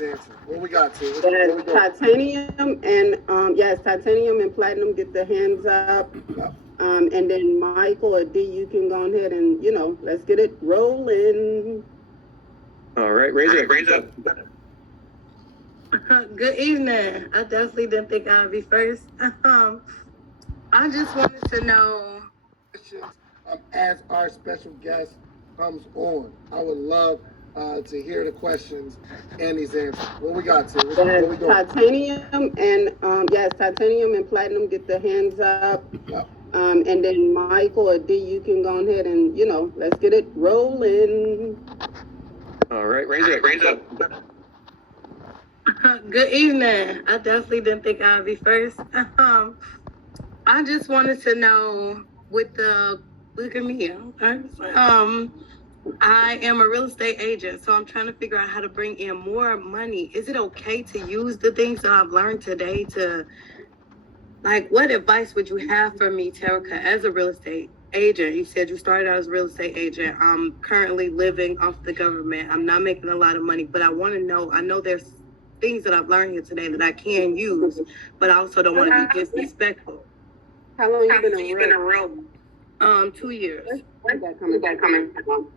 Andy's answer. What we got to? That titanium and yes, titanium and platinum. Get the hands up. Yep. And then Michael or D, you can go ahead and let's get it rolling. All right, raise it. Good evening. I definitely didn't think I'd be first. I just wanted to know. As our special guest comes on, I would love to hear the questions and these answers. What we got to? What we doing? Titanium and yes, titanium and platinum. Get the hands up. Yep. And then Michael or D, you can go ahead and let's get it rolling. All right, raise it. Good evening. I definitely didn't think I'd be first. I just wanted to know with the look at me. I am a real estate agent, so I'm trying to figure out how to bring in more money. Is it okay to use the things that I've learned today to, like, what advice would you have for me, Terica, as a real estate agent? You said you started out as a real estate agent. I'm currently living off the government. I'm not making a lot of money, but I want to know, I know there's things that I've learned here today that I can use, but I also don't want to be disrespectful. How long you been a real? 2 years. Where's that coming from?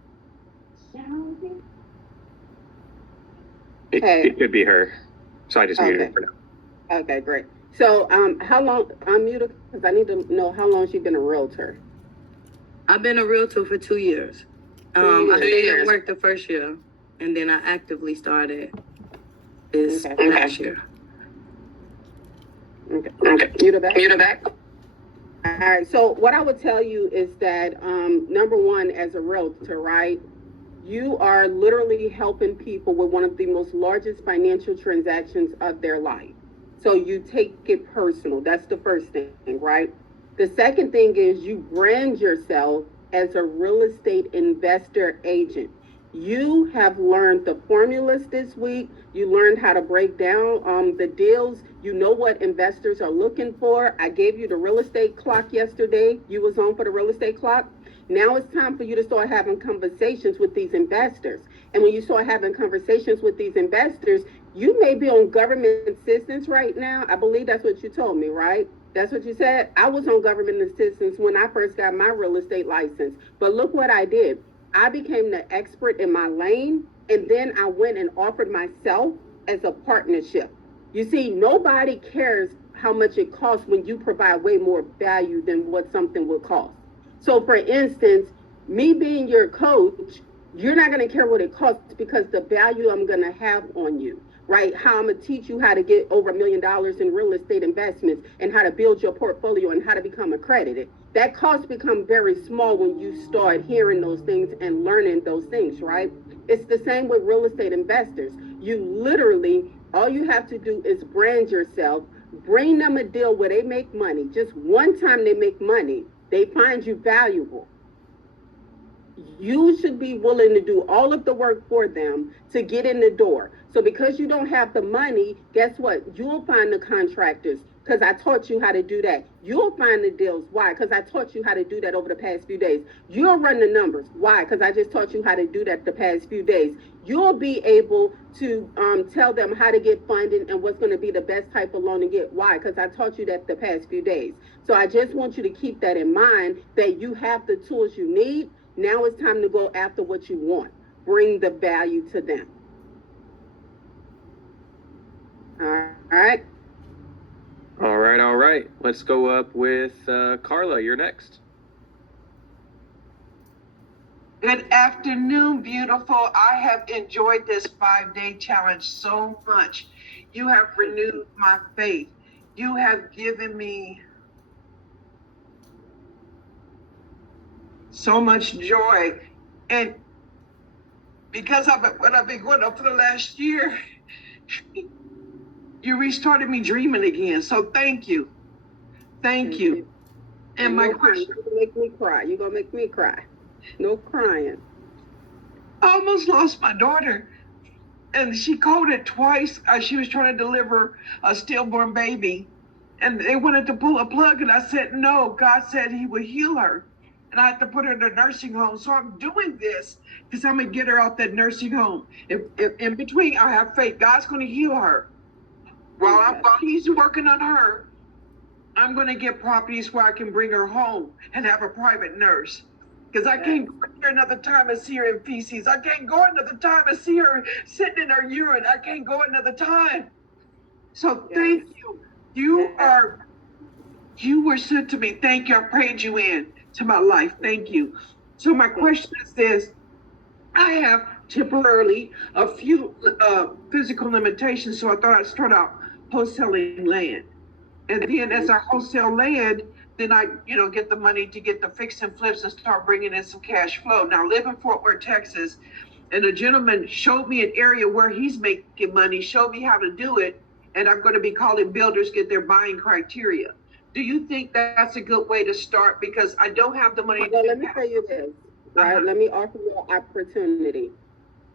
It could be her. So I just muted it for now. Okay, great. So, how long, I'm muted because I need to know how long she's been a realtor. I've been a realtor for 2 years. I didn't work the first year, and then I actively started this last year. Okay. Mute back. All right. So what I would tell you is that number one, as a realtor, right, you are literally helping people with one of the most largest financial transactions of their life. So you take it personal. That's the first thing, right? The second thing is you brand yourself as a real estate investor agent. You have learned the formulas this week. You learned how to break down the deals. You know what investors are looking for. I gave you the real estate clock yesterday. You was on for the real estate clock. Now it's time for you to start having conversations with these investors. And when you start having conversations with these investors, you may be on government assistance right now. I believe that's what you told me, right? That's what you said? I was on government assistance when I first got my real estate license. But look what I did. I became the expert in my lane, and then I went and offered myself as a partnership. You see, nobody cares how much it costs when you provide way more value than what something will cost. So for instance, me being your coach, you're not going to care what it costs because the value I'm going to have on you, right? How I'm going to teach you how to get over $1 million in real estate investments and how to build your portfolio and how to become accredited. That cost become very small when you start hearing those things and learning those things, right? It's the same with real estate investors. You literally, all you have to do is brand yourself, bring them a deal where they make money. Just one time they make money, they find you valuable. You should be willing to do all of the work for them to get in the door. So because you don't have the money, guess what? You'll find the contractors because I taught you how to do that. You'll find the deals. Why? Because I taught you how to do that over the past few days. You'll run the numbers. Why? Because I just taught you how to do that the past few days. You'll be able to tell them how to get funding and what's going to be the best type of loan to get. Why? Because I taught you that the past few days. So I just want you to keep that in mind, that you have the tools you need. Now it's time to go after what you want. Bring the value to them. All right. All right. Let's go up with Carla. You're next. Good afternoon, beautiful. I have enjoyed this 5-day challenge so much. You have renewed my faith. You have given me so much joy. And because of what I've been going up for the last year, you restarted me dreaming again. So thank you. Thank you. And my question. You're going to make me cry. You're going to make me cry. No crying. I almost lost my daughter. And she coded twice. She was trying to deliver a stillborn baby. And they wanted to pull a plug. And I said, no, God said he would heal her. And and I have to put her in a nursing home. So I'm doing this because I'm gonna get her off that nursing home. If in between, I have faith. God's gonna heal her. While he's working on her, I'm gonna get properties where I can bring her home and have a private nurse. Because I can't go here another time and see her in feces. I can't go another time and see her sitting in her urine. I can't go another time. So thank you. You were sent to me. Thank you. I prayed you in to my life. Thank you. So my question is this. I have temporarily a few physical limitations, so I thought I'd start out wholesaling land. And then as I wholesale land, then I, get the money to get the fix and flips and start bringing in some cash flow. Now, I live in Fort Worth, Texas, and a gentleman showed me an area where he's making money, showed me how to do it, and I'm going to be calling builders, get their buying criteria. Do you think that's a good way to start? Because I don't have the money. Well, let me tell you this, right? Let me offer you an opportunity.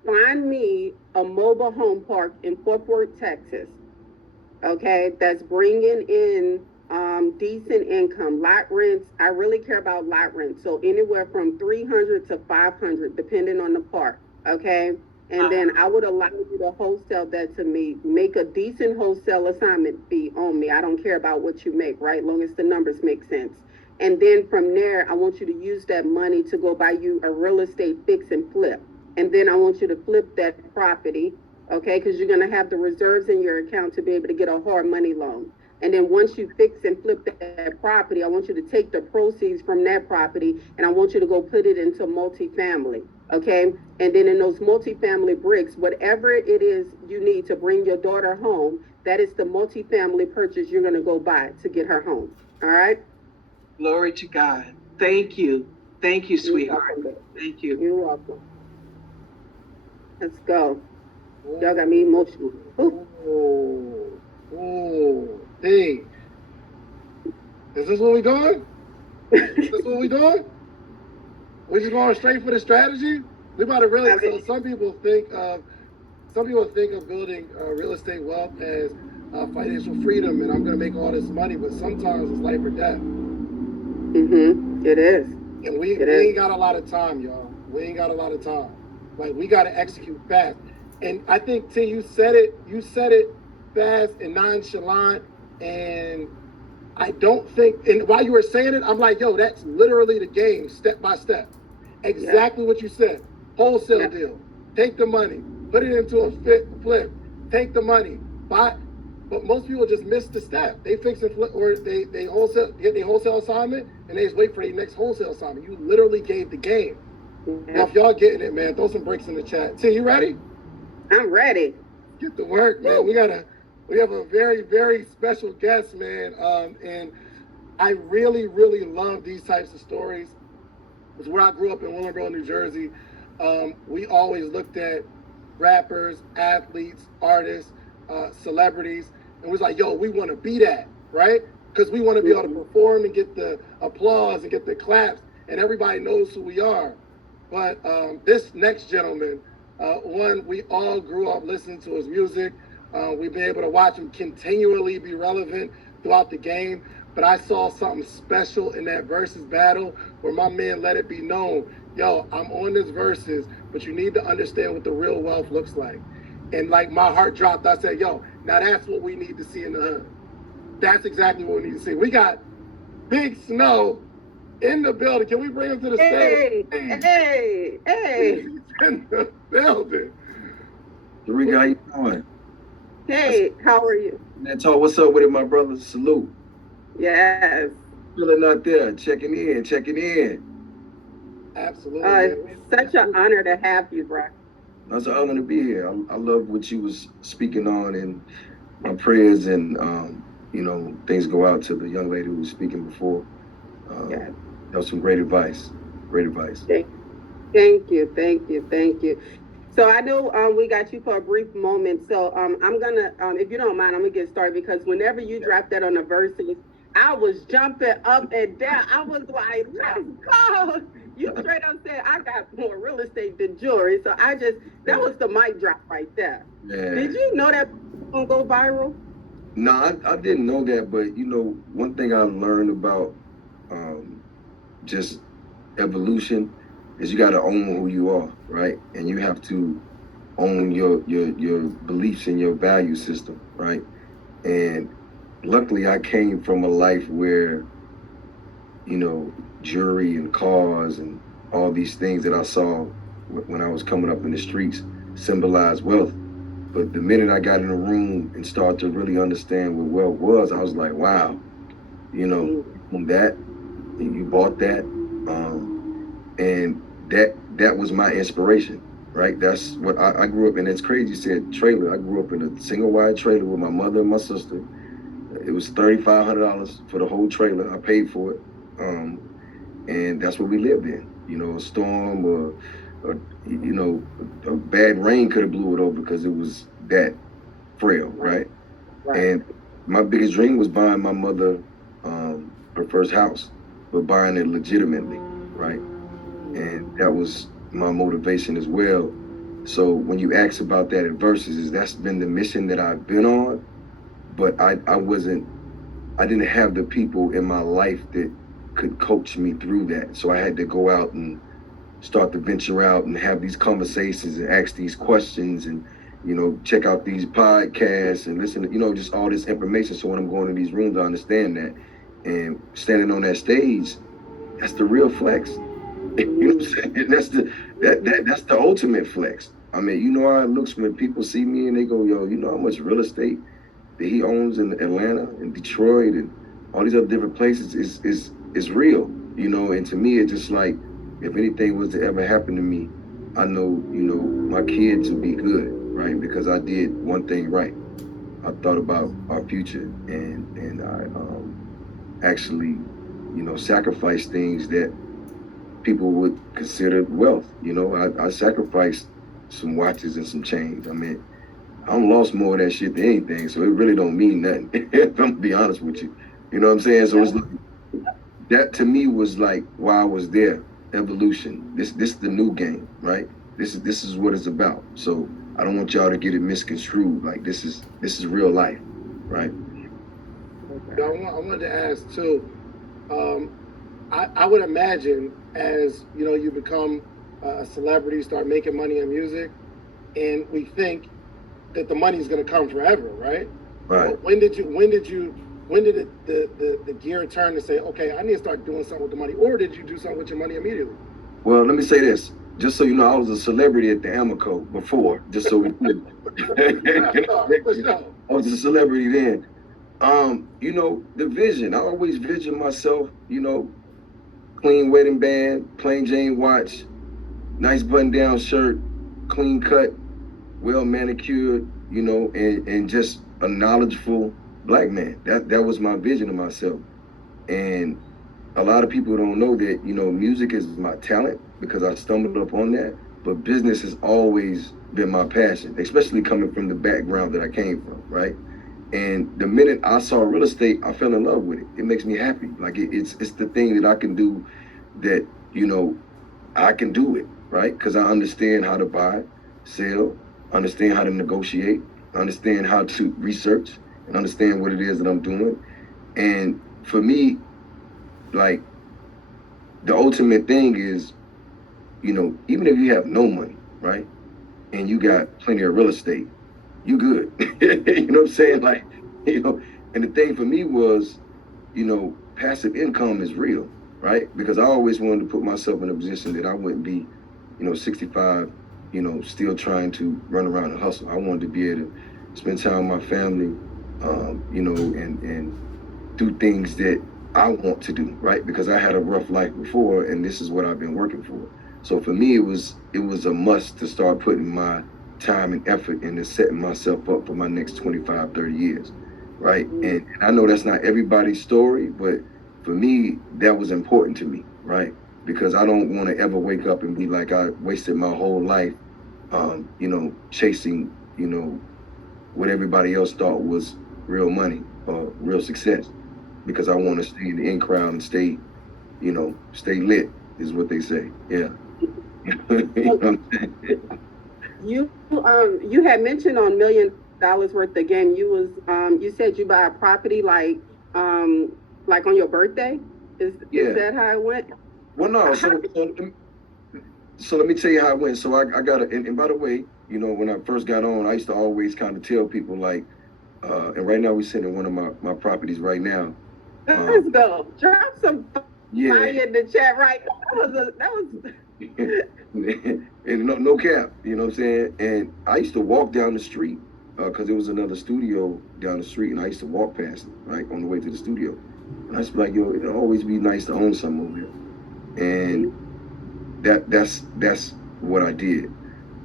Find me a mobile home park in Fort Worth, Texas, okay, that's bringing in decent income. Lot rents, I really care about lot rents. So anywhere from 300 to 500, depending on the park, okay? And then I would allow you to wholesale that to me. Make a decent wholesale assignment fee on me. I don't care about what you make, right? Long as the numbers make sense. And then from there, I want you to use that money to go buy you a real estate fix and flip. And then I want you to flip that property, okay? Because you're going to have the reserves in your account to be able to get a hard money loan. And then once you fix and flip that property, I want you to take the proceeds from that property and I want you to go put it into multifamily, okay? And then in those multifamily bricks, whatever it is you need to bring your daughter home, that is the multifamily purchase you're gonna go buy to get her home, all right? Glory to God. Thank you. Thank you, sweetheart. Thank you. You're welcome. Let's go. Y'all got me emotional. Hey, is this what we doing? Is this what we doing? We just going straight for the strategy? We about to really. So some people think of building real estate wealth as financial freedom, and I'm going to make all this money. But sometimes it's life or death. It is. And we ain't got a lot of time, y'all. We ain't got a lot of time. Like, we got to execute fast. And I think, T, you said it fast and nonchalant. And I don't think, and while you were saying it, I'm like, yo, that's literally the game, step by step. Exactly what you said. Wholesale deal. Take the money. Put it into a flip. Take the money. Buy. But most people just miss the step. They fix and flip, or they wholesale, get their wholesale assignment, and they just wait for their next wholesale assignment. You literally gave the game. Now, if y'all getting it, man, throw some breaks in the chat. T, you ready? I'm ready. Get to work, man. We have a very, very special guest, man. And I really, really love these types of stories. It's where I grew up in Willingboro, New Jersey. We always looked at rappers, athletes, artists, celebrities, and was like, yo, we want to be that, right? Because we want to be able to perform and get the applause and get the claps, and everybody knows who we are. But this next gentleman, one, we all grew up listening to his music. We've been able to watch him continually be relevant throughout the game. But I saw something special in that versus battle where my man let it be known, yo, I'm on this versus, but you need to understand what the real wealth looks like. And like my heart dropped, I said, yo, now that's what we need to see in the hood. That's exactly what we need to see. We got Big Snow in the building. Can we bring him to the stage? Hey. He's in the building. Tarika, how you doing? Hey, how are you? That's all. What's up with it, my brother? Salute. Yes. Feeling out there, checking in. Absolutely. It's such an honor to have you, bro. It's an honor to be here. I love what you was speaking on, and my prayers and things go out to the young lady who was speaking before. That was some great advice. Thank you. So I know we got you for a brief moment. So I'm gonna, if you don't mind, I'm gonna get started because whenever you dropped that on the verses, I was jumping up and down. I was like, let's go. You straight up said I got more real estate than jewelry. So that was the mic drop right there. Yeah. Did you know that gonna go viral? No, I didn't know that, but one thing I learned about just evolution is you got to own who you are, right? And you have to own your beliefs and your value system, right? And luckily, I came from a life where, you know, jewelry and cars and all these things that I saw when I was coming up in the streets symbolize wealth. But the minute I got in the room and started to really understand what wealth was, I was like, wow, you know, that you bought that, and that was my inspiration, right? That's what I grew up in. It's crazy you said trailer. I grew up in a single wide trailer with my mother and my sister. It was $3,500 for the whole trailer. I paid for it, and that's what we lived in. You know, a storm or you know, a bad rain could have blew it over because it was that frail, right? And my biggest dream was buying my mother her first house, but buying it legitimately, right? And that was my motivation as well. So when you ask about that at Versus, that's been the mission that I've been on, but I didn't have the people in my life that could coach me through that. So I had to go out and start to venture out and have these conversations and ask these questions and, you know, check out these podcasts and listen to, you know, just all this information. So when I'm going to these rooms, I understand that. And standing on that stage, that's the real flex. You know what I'm saying? That's the ultimate flex. I mean, you know how it looks when people see me and they go, yo, you know how much real estate that he owns in Atlanta and Detroit and all these other different places is real, you know. And to me, it's just like, if anything was to ever happen to me, I know, you know, my kids would be good, right? Because I did one thing right. I thought about our future, and I actually, you know, sacrificed things that people would consider wealth. You know, I sacrificed some watches and some chains. I mean, I lost more of that shit than anything, so it really don't mean nothing. If I'm gonna be honest with you, you know what I'm saying? So it's like, that to me was like why I was there. Evolution. This is the new game, right? This is what it's about. So I don't want y'all to get it misconstrued. Like this is real life, right? I wanted to ask too. I would imagine as you know you become a celebrity, start making money in music, and we think that the money is going to come forever, right? Right. When did the gear turn to say, okay, I need to start doing something with the money, or did you do something with your money immediately? Well, let me say this, just so you know, I was a celebrity at the Amoco before, just so we I was a celebrity then. You know, the vision. I always vision myself, you know, clean wedding band, plain Jane watch, nice button-down shirt, clean cut, well manicured, you know, and just a knowledgeable black man. That was my vision of myself. And a lot of people don't know that, you know, music is my talent because I stumbled upon that, but business has always been my passion, especially coming from the background that I came from, right? And the minute I saw real estate, I fell in love with it. It makes me happy. Like it's the thing that I can do that, you know, I can do it, right? Because I understand how to buy, sell, understand how to negotiate, understand how to research, and understand what it is that I'm doing. And for me, like, the ultimate thing is, you know, even if you have no money, right, and you got plenty of real estate, you good. You know what I'm saying? Like, you know, and the thing for me was, you know, passive income is real, right? Because I always wanted to put myself in a position that I wouldn't be, you know, 65, you know, still trying to run around and hustle. I wanted to be able to spend time with my family, you know, and do things that I want to do, right? Because I had a rough life before, and this is what I've been working for. So for me, it was a must to start putting my time and effort into setting myself up for my next 25, 30 years, right? And I know that's not everybody's story, but for me, that was important to me, right? Because I don't want to ever wake up and be like I wasted my whole life, you know, chasing, you know, what everybody else thought was real money or real success. Because I want to stay in the in crowd and stay, you know, stay lit is what they say. Yeah. You know what I'm saying? You had mentioned on $1 million worth of game. You said you buy a property like on your birthday. Is that how it went? Well, no. So let me tell you how it went. So I got it. And by the way, you know, when I first got on, I used to always kind of tell people like, and right now we're sitting in one of my properties right now. Let's go. Drop some Yeah. fire in the chat right now. That was And no cap, you know what I'm saying? And I used to walk down the street because there was another studio down the street, and I used to walk past it, right, on the way to the studio. And I used to be like, yo, it'll always be nice to own something over here. And that's what I did.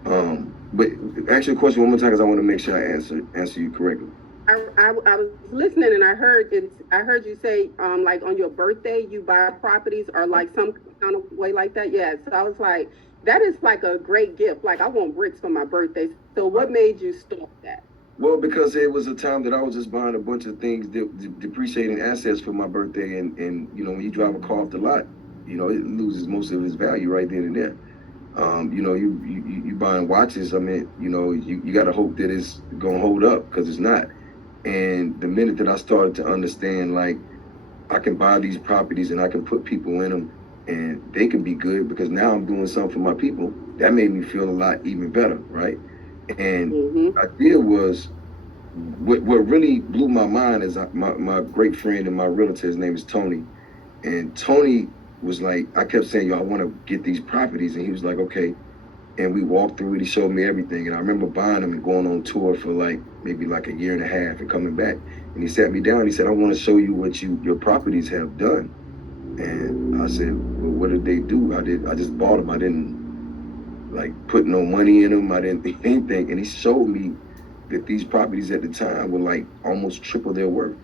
But actually, the question one more time because I want to make sure I answer you correctly. I was listening and I heard you say like on your birthday you buy properties or like some kind of way like that. Yeah. So I was like, that is like a great gift. Like I want bricks for my birthday. So what made you start that? Well, because it was a time that I was just buying a bunch of things, depreciating assets for my birthday, and you know, when you drive a car off the lot, you know, it loses most of its value right then and there. You know, you buying watches. I mean, you know, you got to hope that it's gonna hold up because it's not. And the minute that I started to understand, like, I can buy these properties and I can put people in them and they can be good because now I'm doing something for my people, that made me feel a lot even better, right? And Mm-hmm. what I did was, what really blew my mind is my great friend and my realtor, his name is Tony. And Tony was like, I kept saying, yo, I want to get these properties. And he was like, okay. And we walked through it. He showed me everything. And I remember buying them and going on tour for like maybe like a year and a half and coming back. And he sat me down. He said, I want to show you what your properties have done. And I said, well, what did they do? I just bought them. I didn't like put no money in them. I didn't think anything. And he showed me that these properties at the time were like almost triple their worth.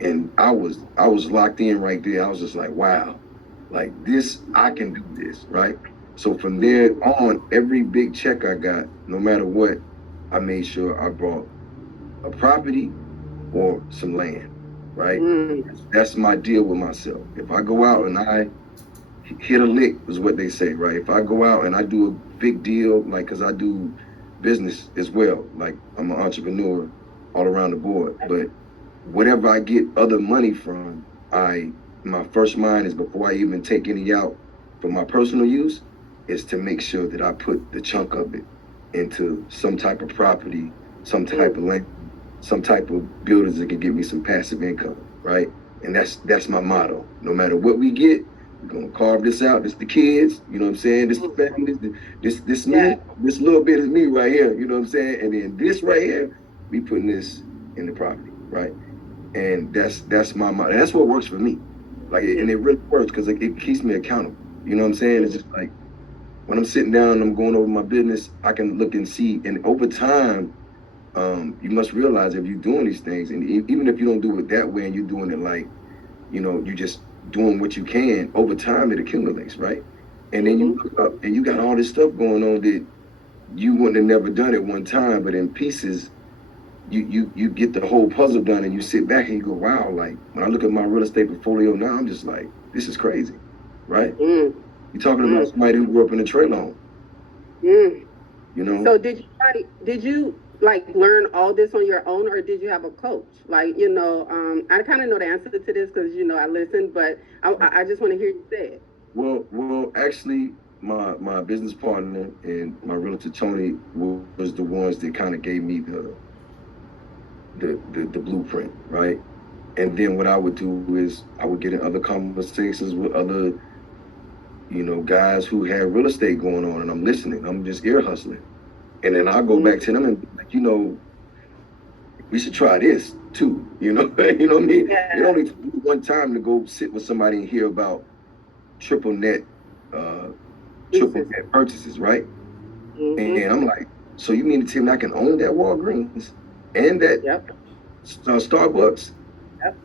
And I was locked in right there. I was just like, wow, like this, I can do this, right? So from there on, every big check I got, no matter what, I made sure I brought a property or some land, right? That's my deal with myself. If I go out and I hit a lick, is what they say, right? If I go out and I do a big deal, like, cause I do business as well, like I'm an entrepreneur all around the board, but whatever I get other money from, my first mind is before I even take any out for my personal use, is to make sure that I put the chunk of it into some type of property, some type of land, some type of buildings that can give me some passive income, right? And that's my motto. No matter what we get, we're gonna carve this out. This the kids, you know what I'm saying? This the family, this me, this little bit is me right here, you know what I'm saying? And then this right here, we putting this in the property, right? And that's my motto. And that's what works for me. Like, and it really works because it keeps me accountable. You know what I'm saying? It's just like, when I'm sitting down and I'm going over my business, I can look and see. And over time, you must realize if you're doing these things, and even if you don't do it that way and you're doing it like, you know, you're just doing what you can, over time it accumulates, right? And then you look up and you got all this stuff going on that you wouldn't have never done at one time, but in pieces, you get the whole puzzle done and you sit back and you go, wow, like when I look at my real estate portfolio now, I'm just like, this is crazy, right? You're talking about somebody who grew up in a trailer home. You know? So did you like learn all this on your own, or did you have a coach? Like, you know, I kind of know the answer to this because, you know, I listened, but I just want to hear you say it. Well, actually, my business partner and my realtor Tony was the ones that kind of gave me the blueprint, right? And then what I would do is I would get in other conversations with other, you know, guys who had real estate going on, and I'm listening. I'm just ear hustling, and then I'll go back to them and be like, you know, we should try this too. You know, you know what I mean? Yeah. It only took me one time to go sit with somebody and hear about triple net purchases, right? And I'm like, so you mean to tell me I can own that Walgreens and that Starbucks,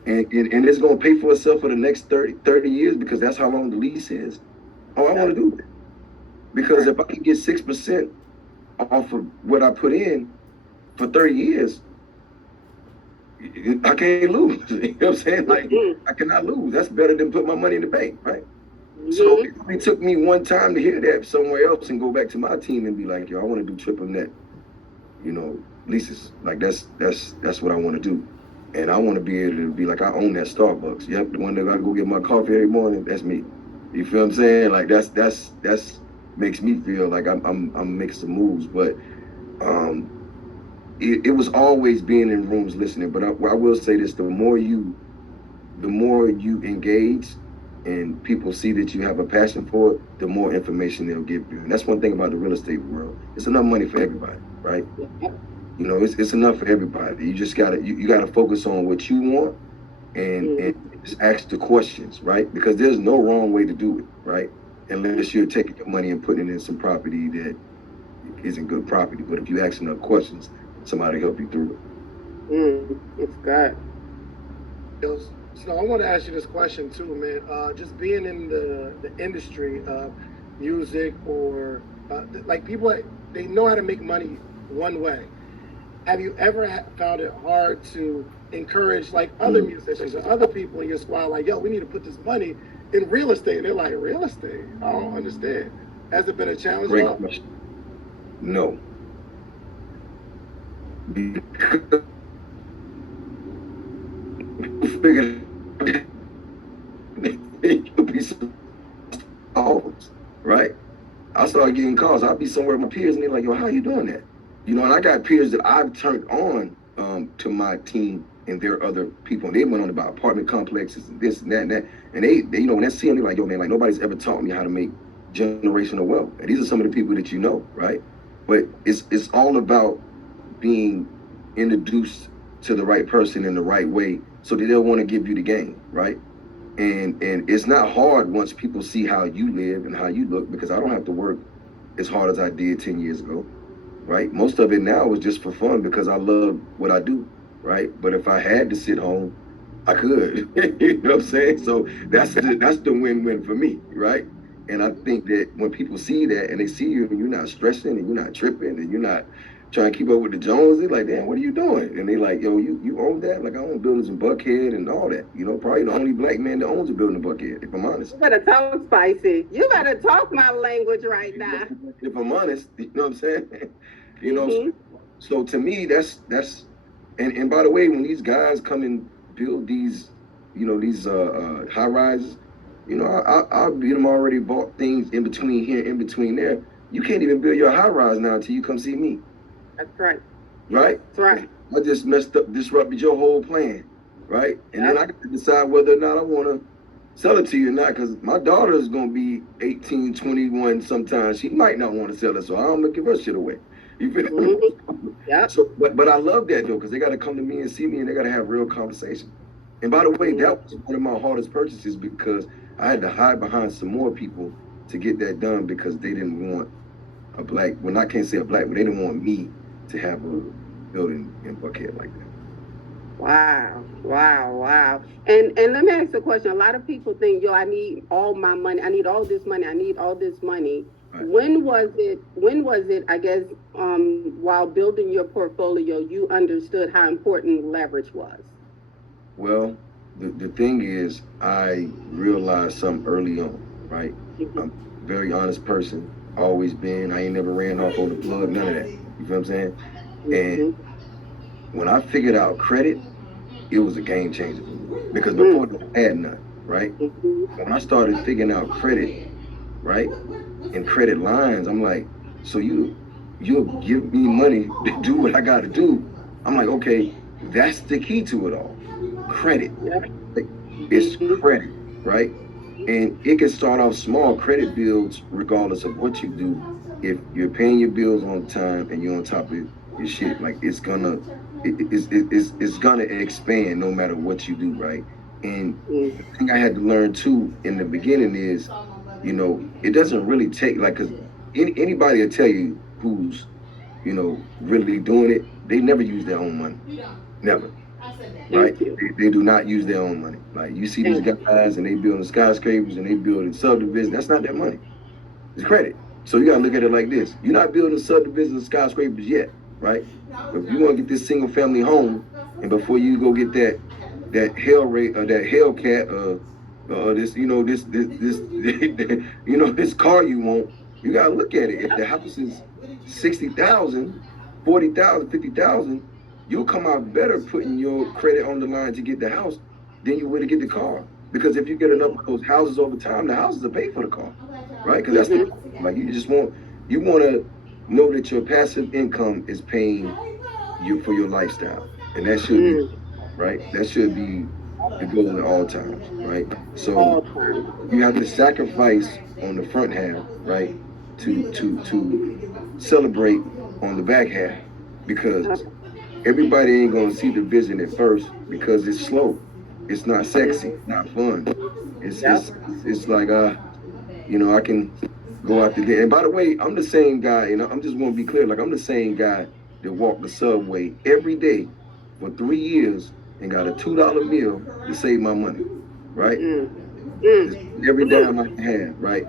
and it's gonna pay for itself for the next 30 years because that's how long the lease is? Oh, I want to do that because if I can get 6% off of what I put in for 30 years, I can't lose. You know what I'm saying? Like, I cannot lose. That's better than put my money in the bank, right? So it took me one time to hear that somewhere else and go back to my team and be like, yo, I want to do triple net, you know, leases. Like that's what I want to do. And I want to be able to be like, I own that Starbucks. Yep, the one that I go get my coffee every morning, that's me. You feel what I'm saying? Like that's makes me feel like I'm making some moves, but it was always being in rooms listening. But I will say this: the more you engage, and people see that you have a passion for it, the more information they'll give you. And that's one thing about the real estate world. It's enough money for everybody, right? You know, it's enough for everybody. You just gotta you gotta focus on what you want and just ask the questions, right? Because there's no wrong way to do it, right? Unless you're taking your money and putting it in some property that isn't good property. But if you ask enough questions, somebody help you through it. It's good. So I want to ask you this question too, man. Just being in the industry of music, or like people, they know how to make money one way. Have you ever found it hard to encourage like other musicians or other people in your squad, like, yo, we need to put this money in real estate? And they're like, real estate? I don't understand. Has it been a challenge? Great question. No. Because figured you'll be some calls, right? I started getting calls. I'll be somewhere with my peers and they're like, yo, how you doing that? You know, and I got peers that I've turned on to my team and their other people. And they went on about apartment complexes and this and that and that. And they you know, when they see them, they're like, yo, man, like nobody's ever taught me how to make generational wealth. And these are some of the people that you know, right? But it's all about being introduced to the right person in the right way so that they'll want to give you the game, right? And it's not hard once people see how you live and how you look, because I don't have to work as hard as I did 10 years ago, right? Most of it now is just for fun because I love what I do, right? But if I had to sit home, I could. You know what I'm saying? So that's the win-win for me, right? And I think that when people see that and they see you and you're not stressing and you're not tripping and you're not trying to keep up with the Joneses, they're like, damn, what are you doing? And they like, yo, you own that? Like, I own buildings in Buckhead and all that. You know, probably the only black man that owns a building in Buckhead, if I'm honest. You better talk spicy. You better talk my language right now. If I'm honest, you know what I'm saying? You know, so to me, that's and by the way, when these guys come and build these, you know, these high rises, you know, I'll be them already bought things in between here, in between there. You can't even build your high rise now until you come see me. That's right. Right? That's right. I just disrupted your whole plan, right? And then I got to decide whether or not I want to sell it to you or not, because my daughter is going to be 18, 21 sometime. She might not want to sell it, so I'm going to give her shit away. You feel me? Yeah. So, but I love that, though, because they got to come to me and see me, and they got to have real conversation. And by the way, that was one of my hardest purchases, because I had to hide behind some more people to get that done, because they didn't want a black, well, I can't say a black, but they didn't want me to have a building in Buckhead like that. Wow. And let me ask a question. A lot of people think, yo, I need all my money. I need all this money. Right. When was it, I guess, while building your portfolio, you understood how important leverage was? Well, the thing is, I realized something early on, right? I'm a very honest person, always been. I ain't never ran off on the plug, none of that. You feel what I'm saying? And when I figured out credit, it was a game changer for me. Because before I had none, right? When I started figuring out credit, right? And credit lines, I'm like, so you'll give me money to do what I gotta do. I'm like, okay, that's the key to it all. Credit. It's credit, right? And it can start off small. Credit builds regardless of what you do. If you're paying your bills on time and you're on top of your shit, like it's gonna expand no matter what you do, right? And the thing I had to learn too in the beginning is, you know, it doesn't really take, like, cause anybody will tell you who's, you know, really doing it, they never use their own money. Never. Right? They do not use their own money. Like, you see these guys and they building skyscrapers and they building subdivisions. That's not their money. It's credit. So you gotta look at it like this. You're not building subdivisions and skyscrapers yet, right? But if you wanna get this single family home, and before you go get that Hellcat, this, you know, this you know, this car you want, you gotta look at it. If the house is 60,000, 40,000, 50,000, you'll come out better putting your credit on the line to get the house than you would to get the car. Because if you get enough of those houses over time, the houses will pay for the car, right? Because that's like you just want to know that your passive income is paying you for your lifestyle, and that should be right. That should be the goal at all times, right? All So time. you have to sacrifice on the front half, right, to celebrate on the back half, because everybody ain't gonna see the vision at first because it's slow, it's not sexy, not fun. It's like you know, I can go out the gate. And by the way, I'm the same guy, and I'm just want to be clear, like I'm the same guy that walked the subway every day for 3 years and got a $2 meal to save my money, right? Every dime I had, right?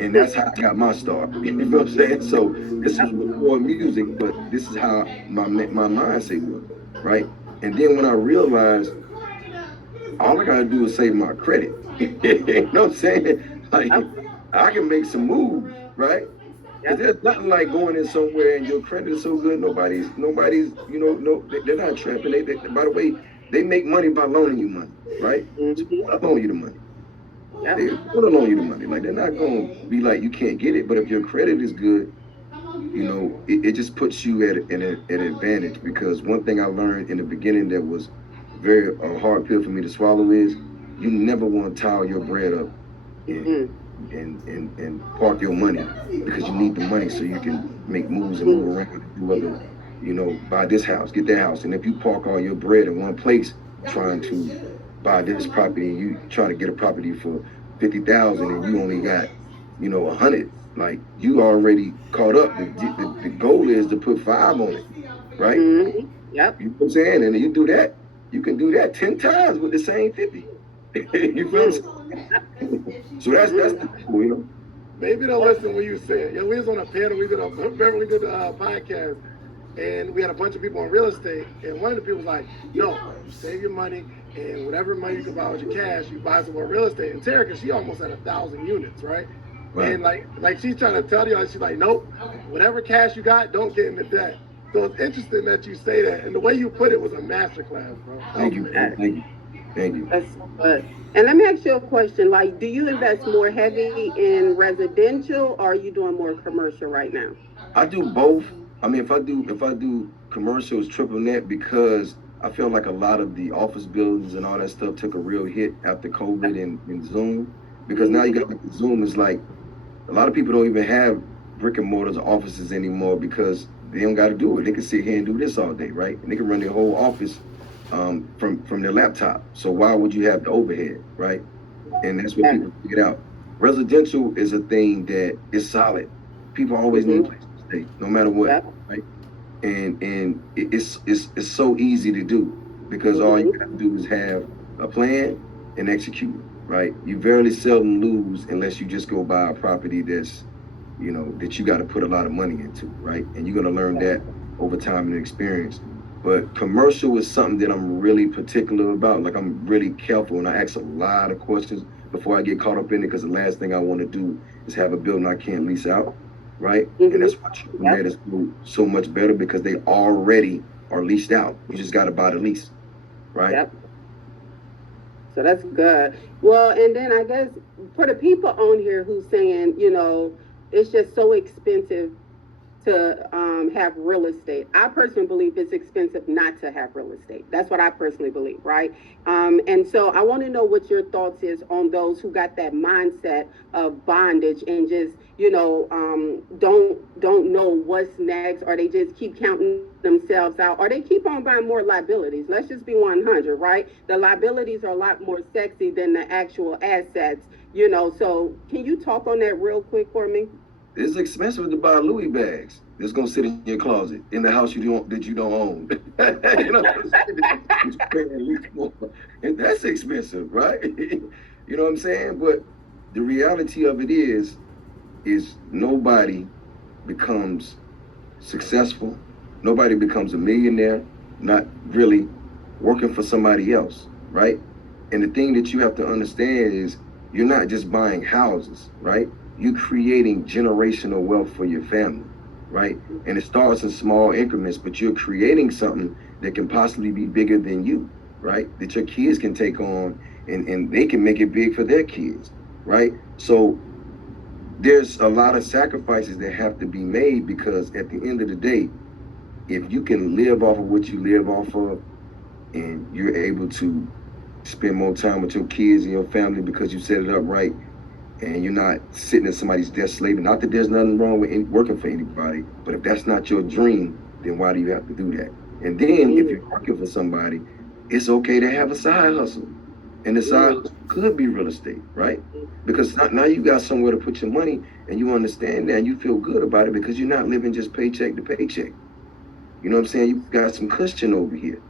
And that's how I got my start. You know what I'm saying? So this is before music, but this is how my mindset was, right? And then when I realized all I gotta do is save my credit, you know what I'm saying? Like I can make some moves, right? Cause there's nothing like going in somewhere and your credit is so good, nobody's, you know, no, they're not trapping. They by the way, they make money by loaning you money, right? So they'll loan you the money. They're gonna loan you the money. Like they're not gonna be like you can't get it. But if your credit is good, you know, it just puts you at an advantage. Because one thing I learned in the beginning that was very hard pill for me to swallow is you never want to tile your bread up and park your money, because you need the money so you can make moves and move around and do other, you know, buy this house, get that house. And if you park all your bread in one place trying to buy this property, and you try to get a property for 50,000 and you only got, you know, 100, like you already caught up. The goal is to put 5 on it, right? Yep. You know what I'm saying? And you do that, you can do that 10 times with the same 50. You feel what I'm saying? So that's the cool, you know. Maybe they'll listen when you say it. You know, we was on a panel, we did a podcast, and we had a bunch of people on real estate, and one of the people was like, no, you save your money, and whatever money you can buy with your cash, you buy some more real estate. And Terica, she almost had 1,000 units, right? And like she's trying to tell you, she's like, nope, whatever cash you got, don't get into debt. So it's interesting that you say that, and the way you put it was a masterclass, bro. Thank you. That's so good. And let me ask you a question. Like, do you invest more heavy in residential, or are you doing more commercial right now? I do both. I mean, if I do commercials, triple net, because I feel like a lot of the office buildings and all that stuff took a real hit after COVID and Zoom. Because now you got like Zoom is like, a lot of people don't even have brick and mortars or offices anymore because they don't got to do it. They can sit here and do this all day, right? And they can run their whole office from their laptop. So why would you have the overhead, right? And that's what people figured out. Residential is a thing that is solid. People always need a place to stay, no matter what, right? And it's so easy to do because all you have to do is have a plan and execute it, right? You very seldom lose unless you just go buy a property that's, you know, that you got to put a lot of money into, right? And you're going to learn that over time and experience. But commercial is something that I'm really particular about. Like I'm really careful and I ask a lot of questions before I get caught up in it, because the last thing I want to do is have a building I can't lease out, right? And that's why that is so much better, because they already are leased out. You just got to buy the lease, right? Yep. So that's good. Well, and then I guess for the people on here who's saying, you know, it's just so expensive to have real estate. I personally believe it's expensive not to have real estate. That's what I personally believe, right? And so I want to know what your thoughts is on those who got that mindset of bondage and just, you know, don't know what's next, or they just keep counting themselves out, or they keep on buying more liabilities. Let's just be 100, right? The liabilities are a lot more sexy than the actual assets, you know. So can you talk on that real quick for me? It's expensive to buy Louis bags that's gonna sit in your closet in the house you don't own. You know what I'm saying? And that's expensive, right? You know what I'm saying? But the reality of it is nobody becomes successful. Nobody becomes a millionaire, not really working for somebody else, right? And the thing that you have to understand is you're not just buying houses, right? You're creating generational wealth for your family, right? And it starts in small increments, but you're creating something that can possibly be bigger than you, right? That your kids can take on and they can make it big for their kids, right? So there's a lot of sacrifices that have to be made, because at the end of the day, if you can live off of what you live off of, and you're able to spend more time with your kids and your family because you set it up right, and you're not sitting at somebody's desk slaving. Not that there's nothing wrong with working for anybody, but if that's not your dream, then why do you have to do that? And then if you're working for somebody, it's okay to have a side hustle. And the side hustle could be real estate, right? Because now you got somewhere to put your money, and you understand that, and you feel good about it, because you're not living just paycheck to paycheck. You know what I'm saying? You got some cushion over here,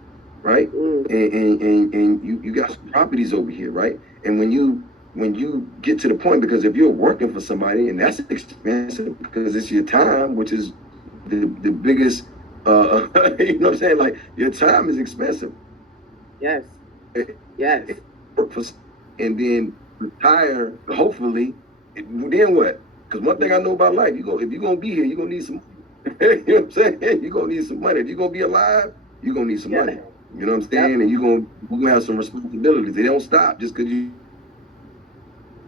right? And you got some properties over here, right? And when you get to the point, because if you're working for somebody, and that's expensive because it's your time, which is the biggest, you know what I'm saying? Like, your time is expensive. Yes. Yes. And then retire, hopefully, then what? Because one thing I know about life, if you're going to be here, you're going to need some money. You know what I'm saying? You're going to need some money. If you're going to be alive, you're going to need some money. You know what I'm saying? And you're going to have some responsibilities. They don't stop just because you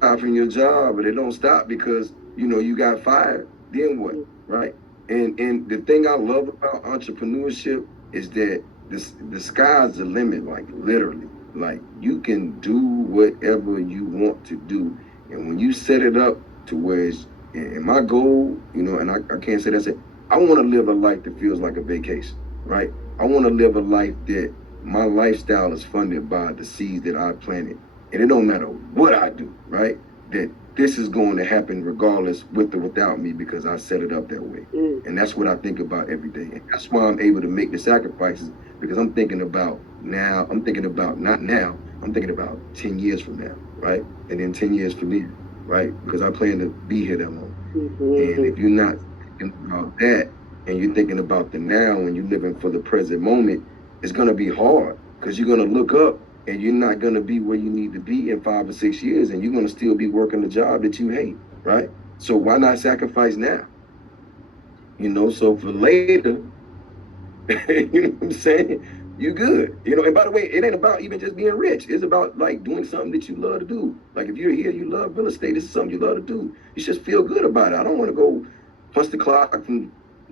out from your job, but they don't stop because, you got fired. Then what? Right? And the thing I love about entrepreneurship is that the sky's the limit, like literally. Like, you can do whatever you want to do. And when you set it up to where it's, and my goal, and I can't say that's it, I want to live a life that feels like a vacation, right? I want to live a life that my lifestyle is funded by the seeds that I planted. And it don't matter what I do, right? That this is going to happen regardless, with or without me, because I set it up that way. And that's what I think about every day. And that's why I'm able to make the sacrifices, because I'm thinking about now. I'm thinking about not now. I'm thinking about 10 years from now, right? And then 10 years from then, right? Because I plan to be here that long. And if you're not thinking about that, and you're thinking about the now, and you're living for the present moment, it's going to be hard, because you're going to look up and you're not going to be where you need to be in 5 or 6 years, and you're going to still be working the job that you hate, right? So why not sacrifice now? So for later, you know what I'm saying? You good. And by the way, it ain't about even just being rich. It's about, like, doing something that you love to do. Like, if you're here, you love real estate, this is something you love to do. You just feel good about it. I don't want to go punch the clock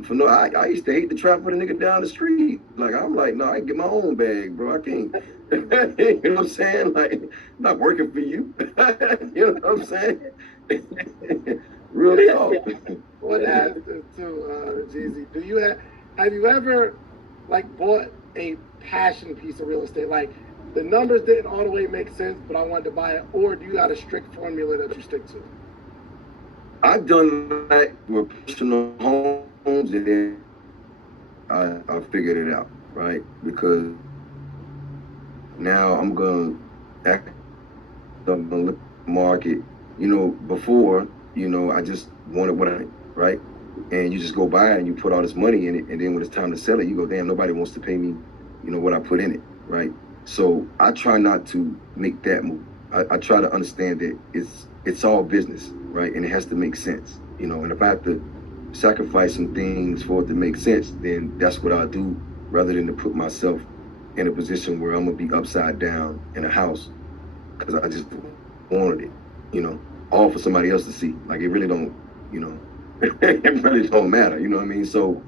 for no. I used to hate to trap for the nigga down the street. Like, I'm like, no, I can get my own bag, bro. I can't. You know what I'm saying? Like, I'm not working for you. You know what I'm saying? Real talk. What asked to Jeezy? Have you ever, like, bought a passion piece of real estate? Like, the numbers didn't all the way make sense, but I wanted to buy it. Or do you got a strict formula that you stick to? I've done that with personal homes, and then I figured it out, right? Because now I'm gonna look at the market. Before, I just wanted what I, right? And you just go buy it and you put all this money in it, and then when it's time to sell it, you go, damn, nobody wants to pay me, what I put in it, right? So I try not to make that move. I try to understand that it's all business, right? And it has to make sense, and if I have to sacrifice some things for it to make sense, then that's what I'll do, rather than to put myself in a position where I'm gonna be upside down in a house because I just wanted it, all for somebody else to see. Like, it really don't, it really don't matter, you know what I mean? So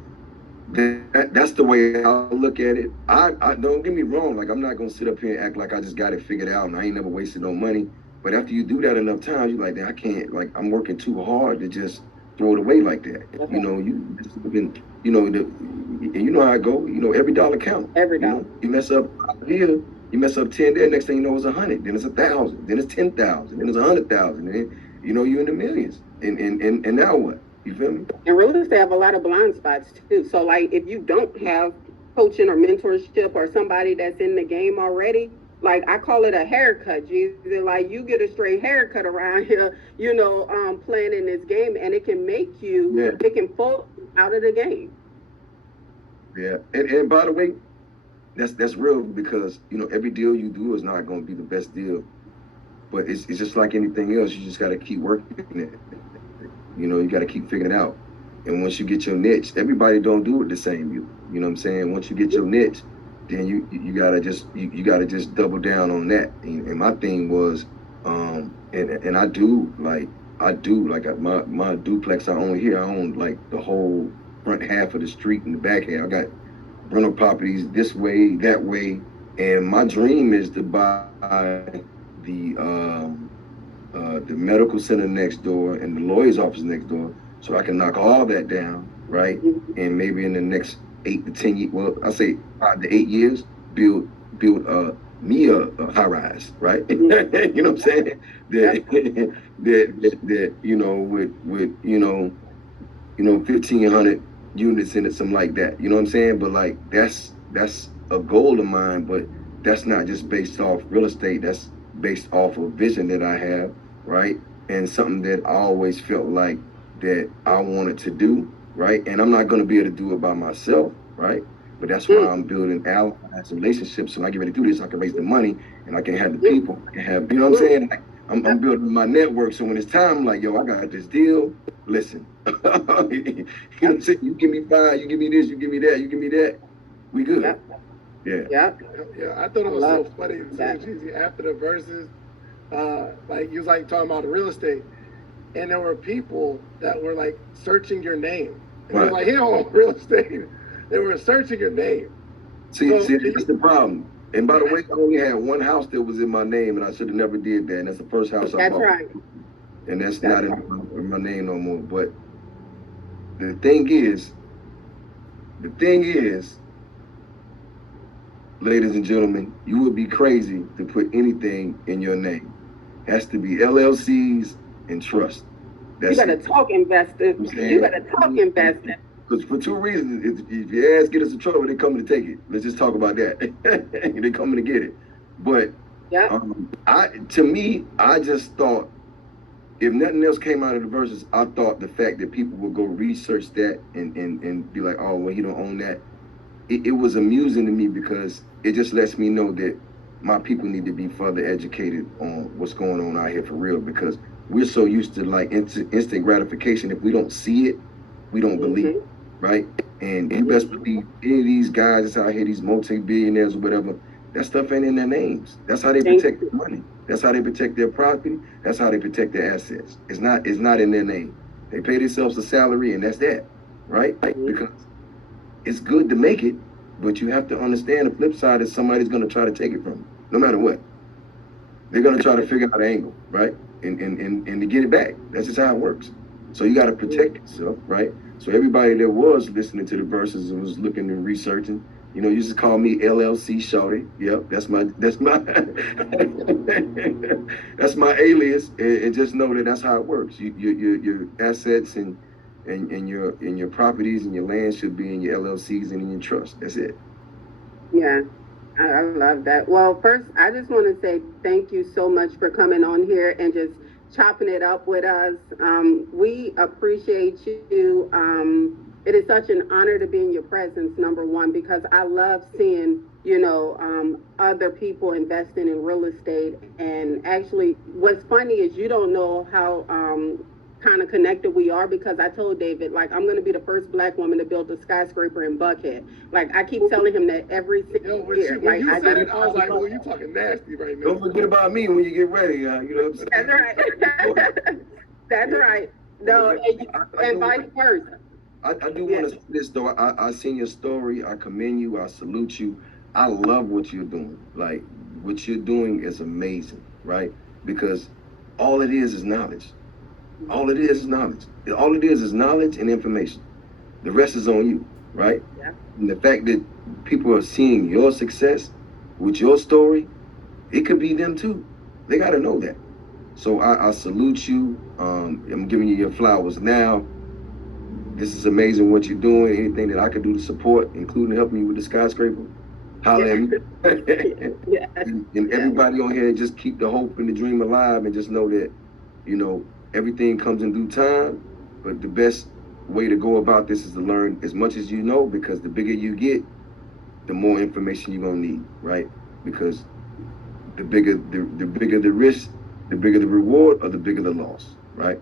that's the way I look at it. I don't get me wrong, like, I'm not gonna sit up here and act like I just got it figured out and I ain't never wasted no money. But after you do that enough times, you're like, I can't, like, I'm working too hard to just throw it away like that. Okay. And you know how I go, every dollar counts. Every dollar. You mess up here, you mess up 10 there, next thing you know it's 100, then it's 1,000, then it's 10,000, then it's 100,000, and then, you're in the millions. And now what? You feel me? And real estate have a lot of blind spots too. So, like, if you don't have coaching or mentorship or somebody that's in the game already, like, I call it a haircut, Jesus. Like, you get a straight haircut around here, playing in this game, and it can make you, it can pull out of the game. Yeah, and by the way, that's real, because every deal you do is not going to be the best deal, but it's just like anything else. You just got to keep working it. You got to keep figuring it out. And once you get your niche, everybody don't do it the same. You know what I'm saying? Once you get your niche, then you gotta just you gotta just double down on that. And my thing was, and I do like my duplex I own here. I own like the whole front half of the street and the back half. I got rental properties this way, that way, and my dream is to buy the medical center next door and the lawyer's office next door, so I can knock all that down, right? And maybe in the next 8 to 10 years, well, I say 5 to 8 years, build me a high rise, right? You know what I'm saying? That you know with you know 1,500 units in it, something like that. You know what I'm saying? But like that's a goal of mine, but that's not just based off real estate. That's based off of vision that I have, right? And something that I always felt like that I wanted to do, right? And I'm not going to be able to do it by myself, right? But that's why I'm building allies and relationships. So when I get ready to do this, I can raise the money and I can have the people. I can have, you know what I'm saying? Like, I'm building my network. So when it's time, I'm like, yo, I got this deal. Listen, you know what I'm saying? You give me 5, you give me this, you give me that, you give me that. We good. Yeah. Yeah. Yeah, I thought it was so funny too, Jeezy, after the verses, like you was like talking about the real estate, and there were people that were like searching your name. And they were like, he don't own real estate. They were searching your name. See, that's the problem. And by the way, I only had one house that was in my name, and I should have never did that. And that's the first house I bought. That's right. And that's not in my name no more. But the thing is, ladies and gentlemen, you would be crazy to put anything in your name. It has to be LLCs and trust. You gotta talk investor. You gotta talk investor. Because for 2 reasons, if your ass get us in trouble, they coming to take it. Let's just talk about that. They coming to get it. But to me, I just thought, if nothing else came out of the verses, I thought the fact that people would go research that and be like, oh, well, you don't own that. It was amusing to me because it just lets me know that my people need to be further educated on what's going on out here for real, because we're so used to like instant gratification. If we don't see it, we don't believe, right? And you best believe any of these guys that's out here, these multi-billionaires or whatever, that stuff ain't in their names. That's how they protect their money. That's how they protect their property. That's how they protect their assets. It's not in their name. They pay themselves a salary and that's that, right? Because it's good to make it, but you have to understand the flip side is somebody's going to try to take it from you, no matter what. They're going to try to figure out an angle, right? And to get it back. That's just how it works. So you got to protect yourself, right? So everybody that was listening to the verses and was looking and researching, you know, you just call me LLC Shorty. Yep, that's my that's my alias, and just know that that's how it works. Your assets and your properties and your land should be in your LLCs and in your trust. That's it. Yeah, I love that. Well, first, I just want to say thank you so much for coming on here and just chopping it up with us. We appreciate you. It is such an honor to be in your presence, number one, because I love seeing, you know, other people investing in real estate. And actually, what's funny is you don't know how kind of connected we are, because I told David, like, I'm going to be the first Black woman to build a skyscraper in Buckhead. Like, I keep telling him that every single year. When you said it, I was like, well, you talking nasty right now. Don't forget about me when you get ready, you know what I'm saying? That's right. That's right. No, and vice versa. I do want to say this, though. I seen your story. I commend you. I salute you. I love what you're doing. Like, what you're doing is amazing, right? Because all it is knowledge. All it is knowledge. All it is knowledge and information. The rest is on you, right? Yeah. And the fact that people are seeing your success with your story, it could be them too. They got to know that. So I salute you. I'm giving you your flowers now. This is amazing what you're doing. Anything that I could do to support, including helping you with the skyscraper, holler at me. And everybody on here, just keep the hope and the dream alive, and just know that, you know, everything comes in due time. But the best way to go about this is to learn as much as you know, because the bigger you get, the more information you're gonna need, right? Because the bigger the risk, the bigger the reward, or the bigger the loss, right?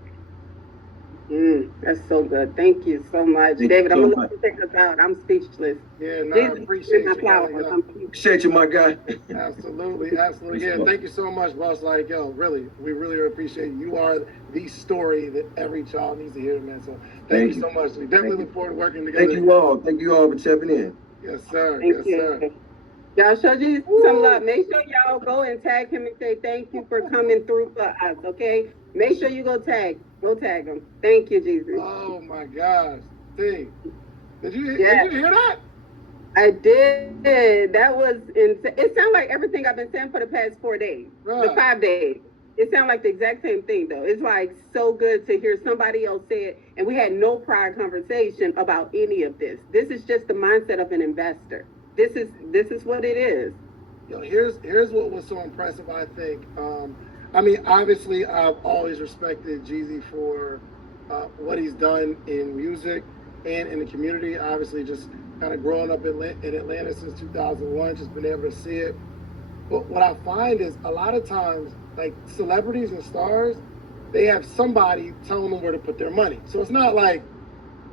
That's so good. Thank you so much, Thank David. you I'm so gonna let you take us out. I'm speechless. Yeah, no, I Jesus, appreciate my you, flowers. brother. Yo. I'm speechless. Appreciate you, my guy. Absolutely, absolutely. Yeah, thank you so much, boss. Like, yo, really, we really appreciate you. You are the story that every child needs to hear, man. So thank you so much. We definitely look forward to working together. Thank you all. Thank you all for tapping in. Yes, sir. Thank Yes, you. sir. Y'all show Jesus some love. Make sure y'all go and tag him and say thank you for coming through for us, okay? Make sure you go tag him. Thank you, Jesus. Oh my gosh. See, did you Yeah. hear that? I did. That was insane. It sounded like everything I've been saying for the past 4 days, the Bruh. 5 days. It sounded like the exact same thing, though. It's like so good to hear somebody else say it, and we had no prior conversation about any of this. This is just the mindset of an investor. This is what it is. Yo, here's what was so impressive. I think. I mean, obviously, I've always respected Jeezy for what he's done in music and in the community. Obviously, just kind of growing up in Atlanta since 2001, just been able to see it. But what I find is a lot of times, like celebrities and stars, they have somebody telling them where to put their money. So it's not like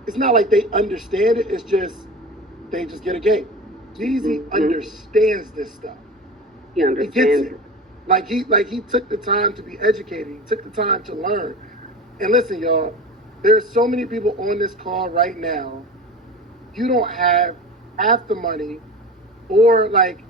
they understand it. It's just they just get a game. Jeezy understands this stuff. He He understands. gets it. Like he took the time to be educated. He took the time to learn. And listen, y'all, there's so many people on this call right now. You don't have half the money, or like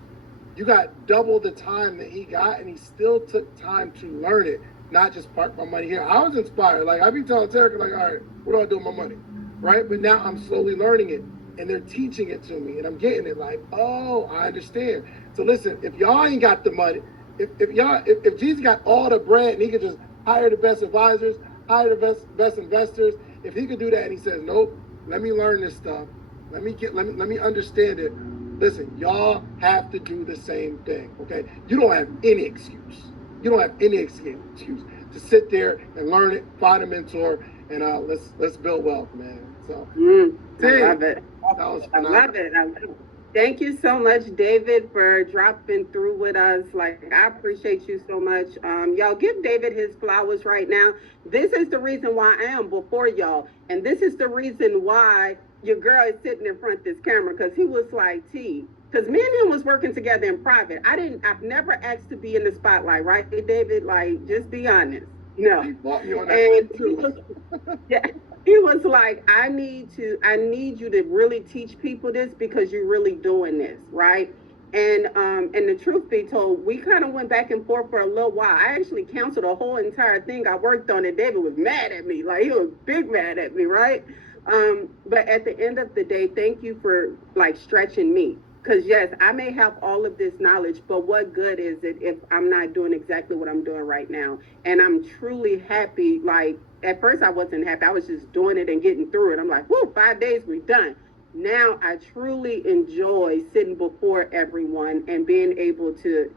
you got double the time that he got, and he still took time to learn it, not just park my money here. I was inspired. Like I be telling Terica, like, all right, what do I do with my money? Right? But now I'm slowly learning it, and they're teaching it to me, and I'm getting it like, oh, I understand. So listen, if y'all ain't got the money, if Jesus got all the bread and he could just hire the best advisors, hire the best investors, if he could do that and he says, nope, let me learn this stuff, let me understand it. Listen, y'all have to do the same thing, okay? You don't have any excuse. You don't have any excuse to sit there and learn it, find a mentor, and let's build wealth, man. So I love it. that was I phenomenal. love it. I love it. Thank you so much, David, for dropping through with us. Like, I appreciate you so much. Y'all give David his flowers right now. This is the reason why I am before y'all. And this is the reason why your girl is sitting in front of this camera, because he was like, T. Because me and him was working together in private. I've never asked to be in the spotlight, right, David? Like, just be honest. No. He bought me on that And thing, he too. was, yeah, he was like, I need you to really teach people this, because you're really doing this, right? And the truth be told, we kind of went back and forth for a little while. I actually canceled a whole entire thing I worked on, and David was mad at me. Like, he was big mad at me, right? But at the end of the day, thank you for like stretching me. Because yes, I may have all of this knowledge, but what good is it if I'm not doing exactly what I'm doing right now? And I'm truly happy. Like, at first I wasn't happy. I was just doing it and getting through it. I'm like, whoa, 5 days, we're done. Now I truly enjoy sitting before everyone and being able to,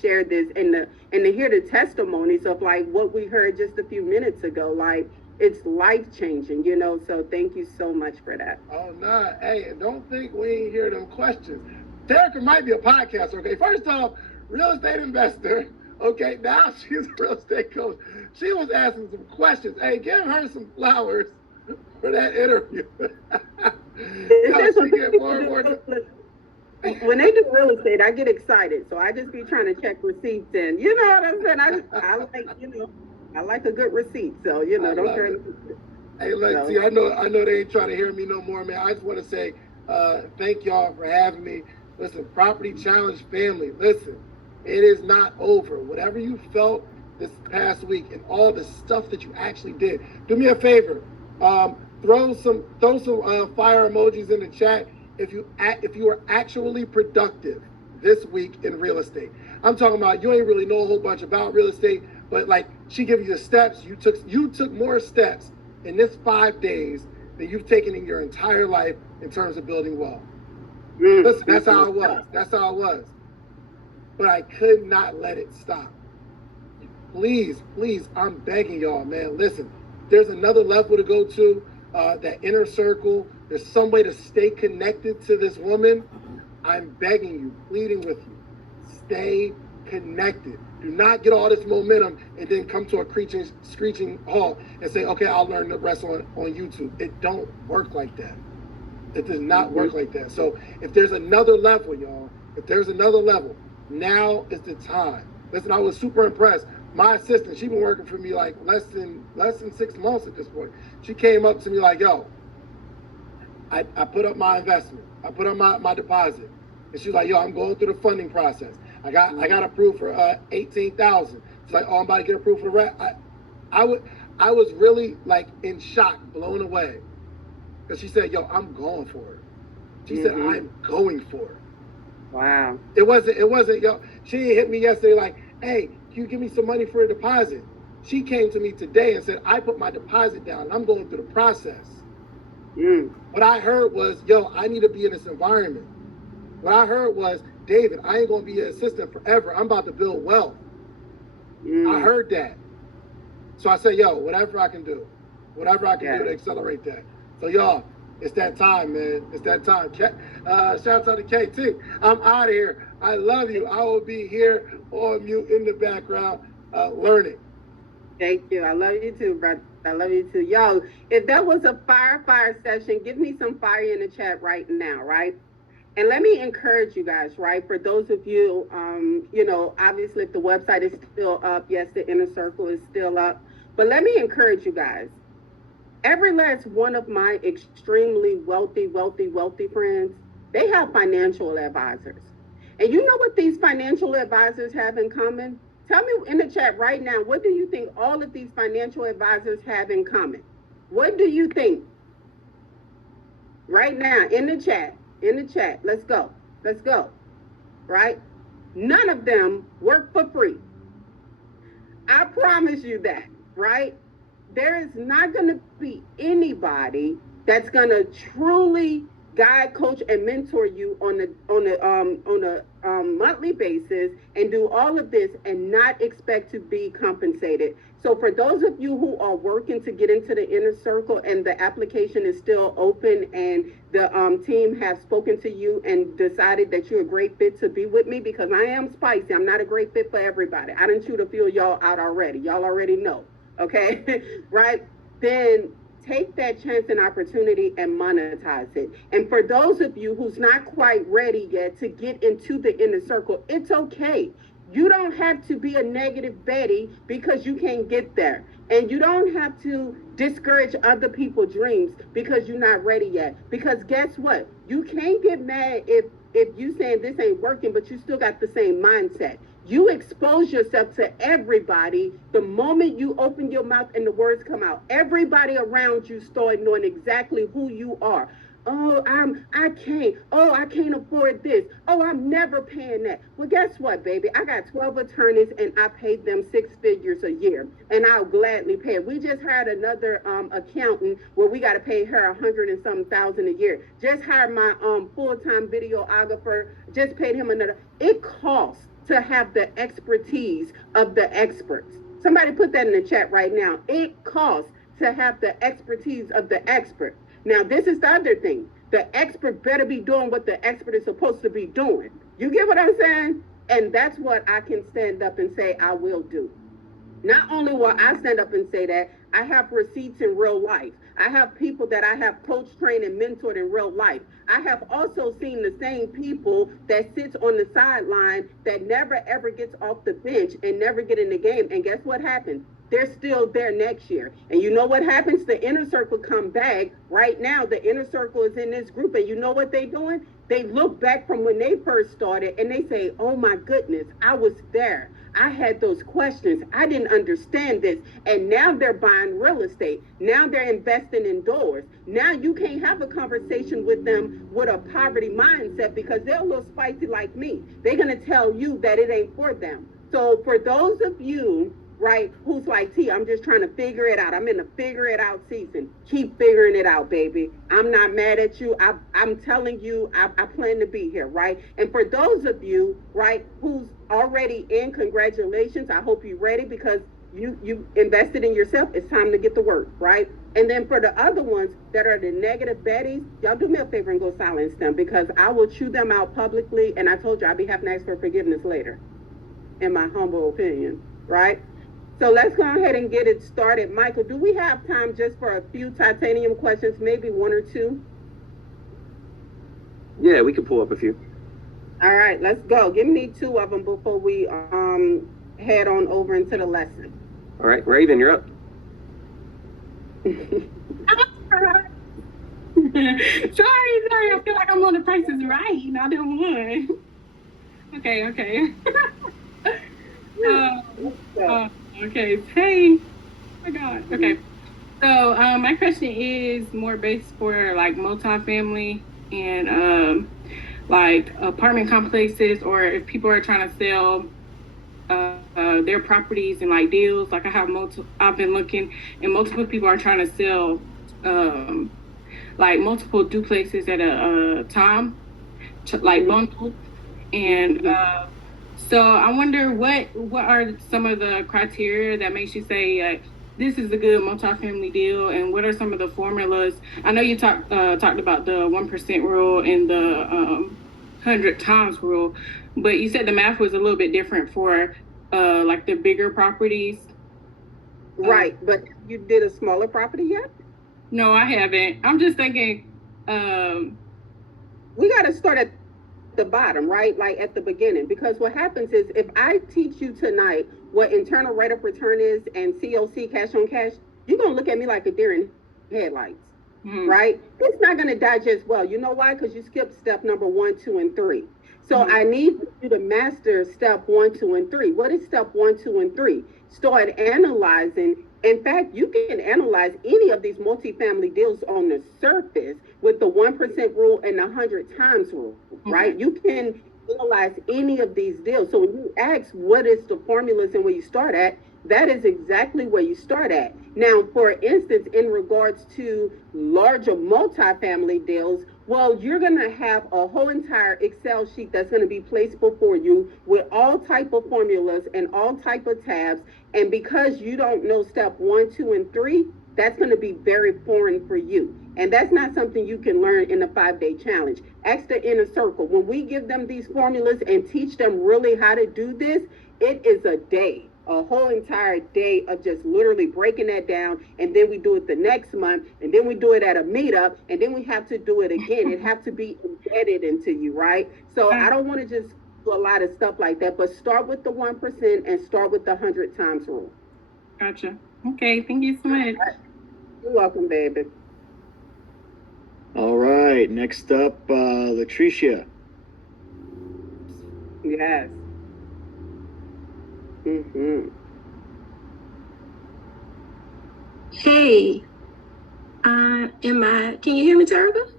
share this and to hear the testimonies of like what we heard just a few minutes ago. Like, it's life changing, so thank you so much for that. Oh, nah. Hey, and don't think we ain't hear them questions. Terica might be a podcaster, okay? First off, real estate investor, okay? Now she's a real estate coach. She was asking some questions. Hey, give her some flowers for that interview. She get more and more. When they do real estate, I get excited, so I just be trying to check receipts in. You know what I'm saying? I like a good receipt, so don't turn. Hey, look, see, I know they ain't trying to hear me no more, man. I just want to say thank y'all for having me. Listen, Property Challenge family, listen, it is not over. Whatever you felt this past week and all the stuff that you actually did, do me a favor. Throw some fire emojis in the chat if you are actually productive this week in real estate. I'm talking about you ain't really know a whole bunch about real estate, but like she gave you the steps. You took more steps in this 5 days than you've taken in your entire life in terms of building wealth. Listen, that's how it was. That's how it was. But I could not let it stop. Please, I'm begging y'all, man. Listen, there's another level to go to, that inner circle. There's some way to stay connected to this woman. I'm begging you, pleading with you. Stay connected. Do not get all this momentum and then come to a screeching halt and say, okay, I'll learn the rest on YouTube. It don't work like that. It does not work like that. So if there's another level, y'all, if there's another level, now is the time. Listen, I was super impressed. My assistant, she's been working for me like less than 6 months at this point. She came up to me like, yo, I put up my investment. I put up my deposit. And she was like, yo, I'm going through the funding process. I got approved for $18,000. She's like, oh, I'm about to get approved for the rest. I was really like in shock, blown away. Because she said, yo, I'm going for it. She said, I'm going for it. Wow. It wasn't, yo, she didn't hit me yesterday like, hey, can you give me some money for a deposit? She came to me today and said, I put my deposit down and I'm going through the process. What I heard was, yo, I need to be in this environment. What I heard was, David, I ain't gonna be an assistant forever. I'm about to build wealth. I heard that. So I said, yo, whatever I can do to accelerate that. So y'all, it's that time, man. It's that time. Shout out to KT. I'm out of here. I love you. I will be here on mute in the background, learning. Thank you. I love you too, brother. I love you too. Yo, if that was a fire session, give me some fire in the chat right now, right? And let me encourage you guys, right? For those of you, you know, obviously if the website is still up, yes, the Inner Circle is still up. But let me encourage you guys. Every last one of my extremely wealthy friends, they have financial advisors. And you know what these financial advisors have in common? Tell me in the chat right now, what do you think all of these financial advisors have in common? What do you think? Right now, in the chat, let's go, right? None of them work for free. I promise you that, right? There is not gonna be anybody that's gonna truly guide, coach, and mentor you on a monthly basis and do all of this and not expect to be compensated. So for those of you who are working to get into the Inner Circle and the application is still open and the team have spoken to you and decided that you're a great fit to be with me, because I am spicy. I'm not a great fit for everybody. I done chewed a few of y'all out already. Y'all already know, okay? Right? Then take that chance and opportunity and monetize it. And for those of you who's not quite ready yet to get into the Inner Circle, it's okay. You don't have to be a negative Betty because you can't get there. And you don't have to discourage other people's dreams because you're not ready yet. Because guess what? You can't get mad if you saying this ain't working, but you still got the same mindset. You expose yourself to everybody the moment you open your mouth and the words come out. Everybody around you start knowing exactly who you are. Oh, I can't. Oh, I can't afford this. Oh, I'm never paying that. Well, guess what, baby? I got 12 attorneys and I paid them 6 figures a year, and I'll gladly pay it. We just hired another accountant where we got to pay her $100 and something thousand a year. Just hired my full-time videographer. Just paid him another. It costs to have the expertise of the experts. Somebody put that in the chat right now. It costs to have the expertise of the expert. Now, this is the other thing. The expert better be doing what the expert is supposed to be doing. You get what I'm saying? And that's what I can stand up and say I will do. Not only will I stand up and say that, I have receipts in real life. I have people that I have coached, trained, and mentored in real life. I have also seen the same people that sits on the sideline that never ever gets off the bench and never get in the game. And guess what happens? They're still there next year. And you know what happens? The Inner Circle come back. Right now, the Inner Circle is in this group. And you know what they're doing? They look back from when they first started and they say, oh my goodness, I was there. I had those questions. I didn't understand this. And now they're buying real estate. Now they're investing in doors. Now you can't have a conversation with them with a poverty mindset because they're a little spicy like me. They're going to tell you that it ain't for them. So for those of you, right, who's like, T, I'm just trying to figure it out. I'm in a figure it out season. Keep figuring it out, baby. I'm not mad at you. I'm telling you, I plan to be here, right? And for those of you, right, who's already in, congratulations. I hope you're ready because you invested in yourself. It's time to get to work, right? And then for the other ones that are the negative Betties, y'all do me a favor and go silence them because I will chew them out publicly. And I told you I'll be having to ask for forgiveness later. in my humble opinion, right? So let's go ahead and get it started. Michael, do we have time just for a few titanium questions, maybe one or two? Yeah, we can pull up a few. All right, let's go. Give me two of them before we head on over into the lesson. All right, Raven, you're up. Sorry, I feel like I'm on The Price is Right, not the one. Okay. Okay, hey, oh my God, okay. So, my question is more based for like multifamily and like apartment complexes, or if people are trying to sell their properties and like deals. Like I've been looking, and multiple people are trying to sell like multiple duplexes at a time, like bundled. And so I wonder what are some of the criteria that makes you say this is a good multifamily deal, and what are some of the formulas? I know you talked about the 1% rule and the 100 times rule, but you said the math was a little bit different for like the bigger properties. Right, but you did a smaller property yet? No, I haven't. I'm just thinking. We got to start at the bottom, right? Like at the beginning, because what happens is if I teach you tonight what internal rate of return is and COC, cash on cash, you're going to look at me like a deer in headlights, right? It's not going to digest well. You know why? Because you skipped step number 1, 2, and 3. So I need you to master step 1, 2, and 3. What is step 1, 2, and 3? Start analyzing. In fact, you can analyze any of these multifamily deals on the surface with the 1% rule and the 100 times rule, right? You can analyze any of these deals. So when you ask what is the formulas and where you start at, that is exactly where you start at. Now, for instance, in regards to larger multifamily deals, well, you're going to have a whole entire Excel sheet that's going to be placed before you with all type of formulas and all type of tabs. And because you don't know step 1, 2, and 3, that's going to be very foreign for you. And that's not something you can learn in a 5-day challenge. Ask the inner circle. When we give them these formulas and teach them really how to do this, it is a day. A whole entire day of just literally breaking that down, and then we do it the next month, and then we do it at a meetup, and then we have to do it again. It have to be embedded into you, right? So I don't want to just do a lot of stuff like that, but start with the 1% and start with the 100 times rule. Gotcha. Okay, thank you so much. You're welcome, baby. All right, next up, Latricia. Yes. Hey, can you hear me, Terica?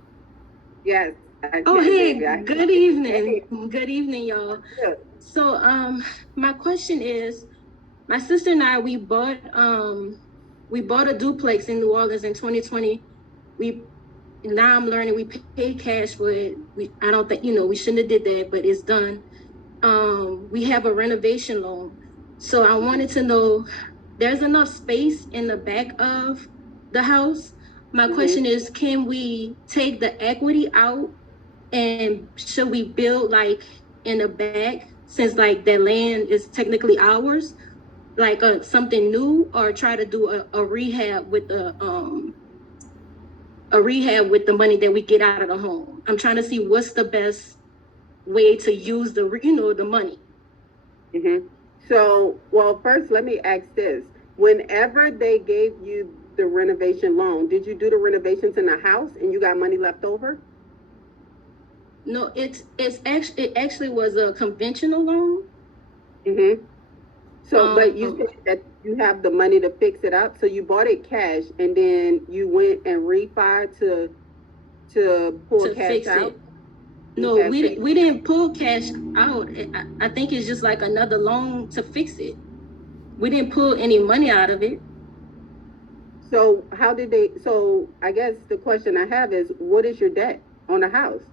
Yes. Oh, hey, good evening. Good evening, y'all. Yeah. So, my question is, my sister and I, we bought a duplex in New Orleans in 2020. Now I'm learning we paid cash for it. I don't think, we shouldn't have did that, but it's done. We have a renovation loan. So I wanted to know, there's enough space in the back of the house. My question is, can we take the equity out, and should we build like in the back, since like that land is technically ours, like something new, or try to do a rehab with the money that we get out of the home? I'm trying to see what's the best way to use the money. So, well, first, let me ask this. Whenever they gave you the renovation loan, did you do the renovations in the house and you got money left over? No, it actually was a conventional loan. So, but you said that you have the money to fix it up. So you bought it cash, and then you went and refied to pull to cash fix out? it. No, we didn't pull cash out. I think it's just like another loan to fix it. We didn't pull any money out of it. So how did they, so I guess the question I have is, what is your debt on the house?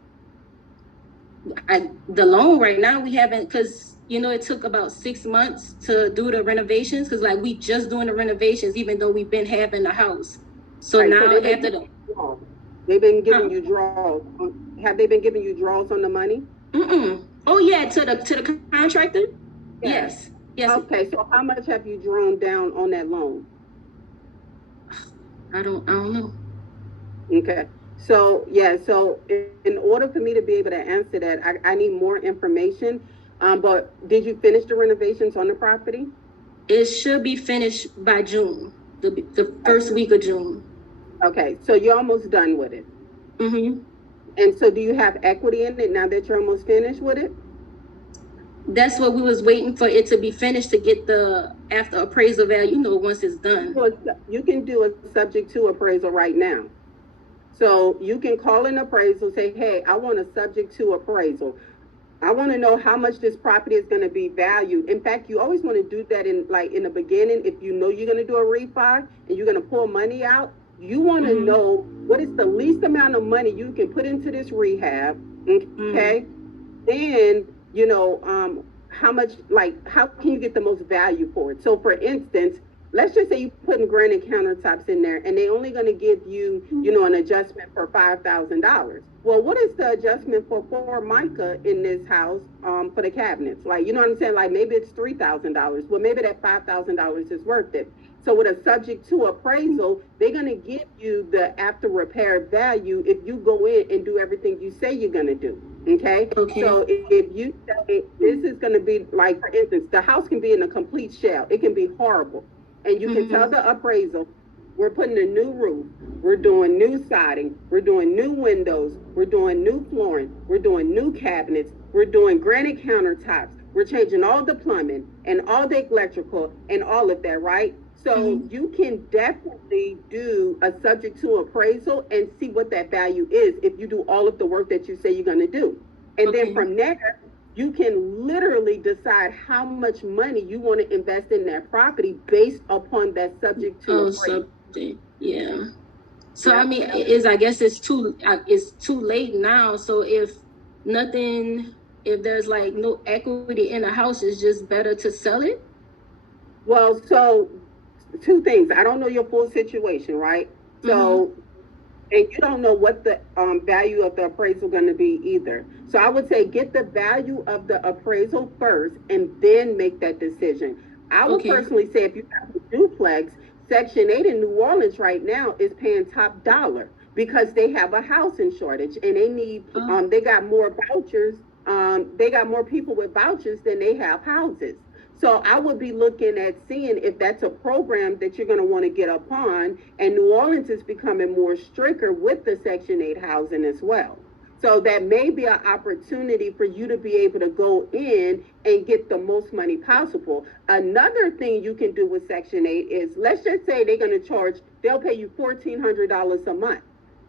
The loan right now we haven't, because it took about 6 months to do the renovations, because like we just doing the renovations even though we've been having the house. So Right, now so after the they've been giving you draws. Have they been giving you draws on the money? Oh yeah, to the contractor. Yes. Yes. Okay, so how much have you drawn down on that loan? I don't know. Okay, so, yeah, so in order for me to be able to answer that, I need more information. But did you finish the renovations on the property? It should be finished by June, the first week of June. Okay, so you're almost done with it. Mm-hmm. And so do you have equity in it now that you're almost finished with it? That's what we was waiting for it to be finished to get the after appraisal value, you know, once it's done. So you can do a subject to appraisal right now. So you can call an appraisal, say, hey, I want a subject to appraisal. I want to know how much this property is going to be valued. In fact, you always want to do that in the beginning. If you know you're going to do a refi and you're going to pull money out, you want to know what is the least amount of money you can put into this rehab. Okay. Then, you know, how much, how can you get the most value for it? So for instance, let's just say you putting granite countertops in there and they only going to give you, you know, an adjustment for $5,000. Well, what is the adjustment for Formica in this house for the cabinets? Like, you know what I'm saying? Like maybe it's $3,000. Well, maybe that $5,000 is worth it. So with a subject to appraisal, they're going to give you the after repair value if you go in and do everything you say you're going to do. Okay? Okay. So if you say this is going to be, like, for instance, the house can be in a complete shell. It can be horrible. And you can tell the appraisal, we're putting a new roof, we're doing new siding, we're doing new windows, we're doing new flooring, we're doing new cabinets, we're doing granite countertops, we're changing all the plumbing and all the electrical and all of that, right? So you can definitely do a subject to appraisal and see what that value is if you do all of the work that you say you're going to do. And then from there, you can literally decide how much money you want to invest in that property based upon that subject to appraisal. Yeah. So I mean, I guess it's too late now. So if there's like no equity in a house, it's just better to sell it. Well, so two things. I don't know your full situation, right? So, and you don't know what the value of the appraisal going to be either. So I would say get the value of the appraisal first and then make that decision. I would personally say if you have a duplex, Section 8 in New Orleans right now is paying top dollar because they have a housing shortage and they need, they got more vouchers. They got more people with vouchers than they have houses. So I would be looking at seeing if that's a program that you're going to want to get upon. And New Orleans is becoming more stricter with the Section 8 housing as well. So that may be an opportunity for you to be able to go in and get the most money possible. Another thing you can do with Section 8 is, let's just say they're going to they'll pay you $1,400 a month.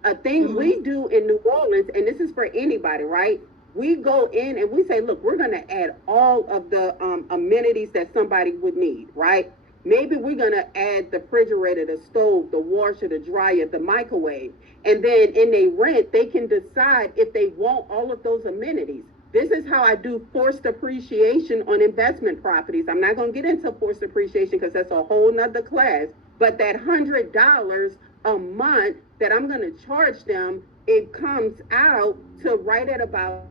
A thing we do in New Orleans, and this is for anybody, right? We go in and we say, look, we're going to add all of the amenities that somebody would need, right? Maybe we're going to add the refrigerator, the stove, the washer, the dryer, the microwave. And then in their rent, they can decide if they want all of those amenities. This is how I do forced appreciation on investment properties. I'm not going to get into forced appreciation because that's a whole nother class. But that $100 a month that I'm going to charge them, it comes out to right at about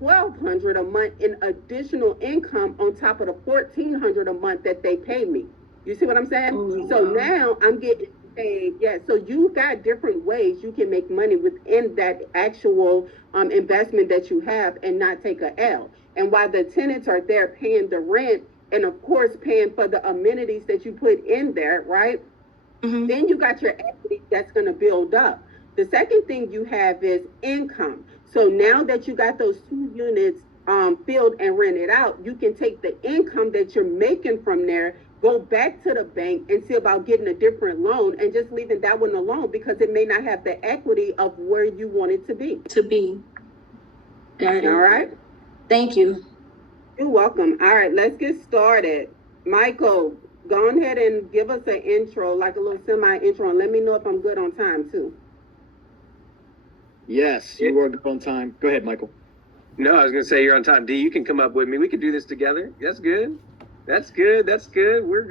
$1,200 a month in additional income on top of the $1,400 a month that they pay me. You see what I'm saying? So now I'm getting paid. Yeah. So you got different ways you can make money within that actual investment that you have and not take a L. And while the tenants are there paying the rent and of course paying for the amenities that you put in there, right? Then you got your equity that's going to build up. The second thing you have is income. So now that you got those 2 units filled and rented out, you can take the income that you're making from there, go back to the bank and see about getting a different loan and just leaving that one alone because it may not have the equity of where you want it to be. Got it. All right. Thank you. You're welcome. All right, let's get started. Michael, go ahead and give us an intro, like a little semi-intro, and let me know if I'm good on time too. Yes, you are good on time. Go ahead, Michael. No, I was going to say you're on time. D, you can come up with me. We can do this together. That's good. That's good. That's good. We're good.